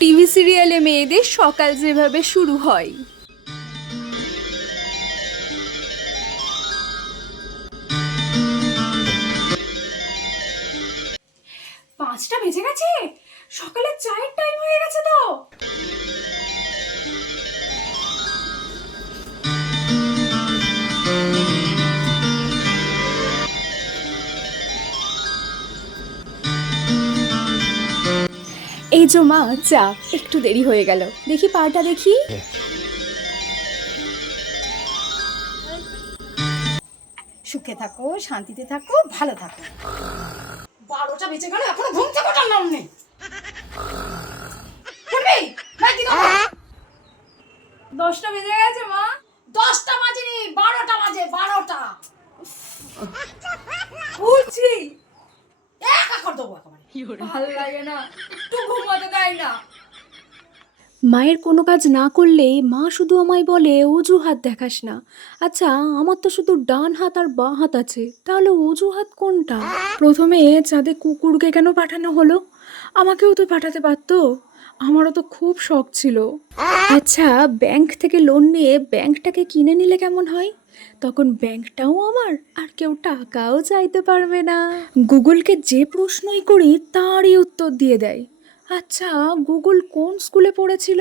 TV সিরিয়ালে মেয়েদের সকাল যেভাবে শুরু হয়। পাঁচটা বেজে গেছে, সকালে চায়ের টাইম হয়ে গেছে তো। এই যে মা, চা একটু দেরি হয়ে গেল, দেখি পাটা দেখি। সুখে থাকো, শান্তিতে থাকো, ভালো থাকো। 12টা বেজে গেল, এখনো ঘুম থেকে ওঠার নাম নেই। উঠবি নাকি না? 10টা বেজে গেছে মা। 10টা বাজেনি, 12টা বাজে, 12টা। উঠছি। একা করে দেবো একেবারে। ভালো লাগে না, একটু ঘুমাতে দেয় না। মায়ের কোনো কাজ না করলেই মা শুধু আমায় বলে অজুহাত দেখাস না। আচ্ছা, আমার তো শুধু ডান হাত আর বাঁ হাত আছে, তাহলে অজুহাত কোনটা? প্রথমে চাঁদে কুকুরকে কেন পাঠানো হলো? আমাকেও তো পাঠাতে পারতো, আমারও তো খুব শখ ছিল। আচ্ছা, ব্যাংক থেকে লোন নিয়ে ব্যাংকটাকে কিনে নিলে কেমন হয়? তখন ব্যাংকটাও আমার, আর কেউ টাকাও চাইতে পারবে না। গুগলকে যে প্রশ্নই করি তারই উত্তর দিয়ে দেয়। আচ্ছা, গুগল কোন স্কুলে পড়েছিল?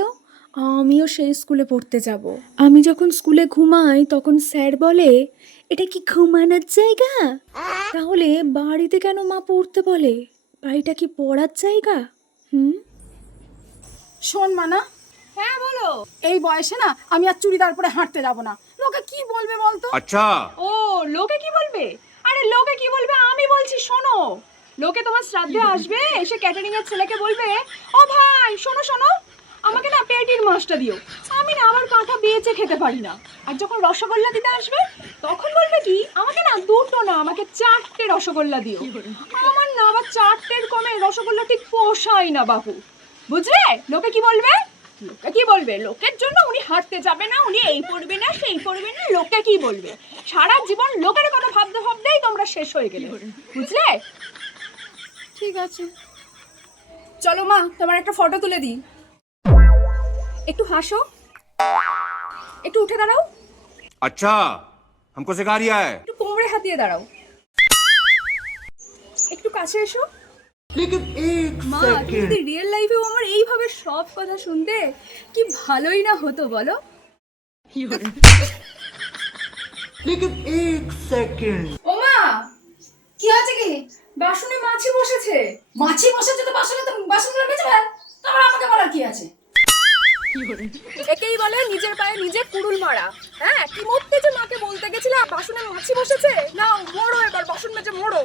আমিও সেই স্কুলে পড়তে যাব। আমি যখন স্কুলে ঘুমাই তখন স্যার বলে, এটা কি ঘুমানোর জায়গা? তাহলে বাড়িতে কেন মা পড়তে বলে? বাড়িটা কি পড়ার জায়গা? শোন মানা, হ্যাঁ বলো। এই বয়সে না আমি আর চুড়িদার পরে হাঁটতে যাব না। লোকে কি বলবে বলতো? अच्छा ও, লোকে কি বলবে? আরে লোকে কি বলবে আমি বলছি শোনো। লোকে তোমার শ্রাদ্ধে আসবে, এসে ক্যাটারিং এর ছেলেকে বলবে, ও ভাই শোনো শোনো, আমাকে না পেটির মাছটা দিও, আমি না আমার কাঁথা বেচে খেতে পারি না। আর যখন রসগোল্লা দিতে আসবে তখন বলবে কি, আমাকে না দুটো না, আমাকে 4টে রসগোল্লা দিও। আমার না আবার 4টের কমে রসগোল্লা ঠিক পোষায় না বাপু, বুঝলে? লোকে কি বলবে? লোকে কি বলবে? লোকের জন্য উনি হাঁটতে যাবে না, উনি এই পড়বে না সেই পড়বে না, লোকে কি বলবে? সারা জীবন লোকের কথা ভাবতে ভাবতেই তোমরা শেষ হয়ে গেলে, বুঝলে? ঠিক আছে, চলো মা, তোমার একটা ফটো তুলে দিই। একটু হাসো, একটু উঠে দাঁড়াও, अच्छा हमको सिखा रिया है একটু কোমরে হাত দিয়ে দাঁড়াও, একটু কাছে এসো। মা, তুমি যদি রিয়েল লাইফেও আমার এইভাবে সব কথা শুনতে, কি ভালোই না হতো বলো? ও মা, কি আছে কি? বাসনে মাছি বসেছে। মাছি বসেছে তো বাসনে, তো বাসনগুলো মেজে ফেল। তারপর আমাকে বলার কি আছে? একেই বলে নিজের পায়ে নিজে কুড়ুল মারা। হ্যাঁ, কি মরতে যে মাকে বলতে গেছিলে বাসনে মাছি বসেছে, নাও মোড়ো, এবার বাসন মেজে মোড়ো।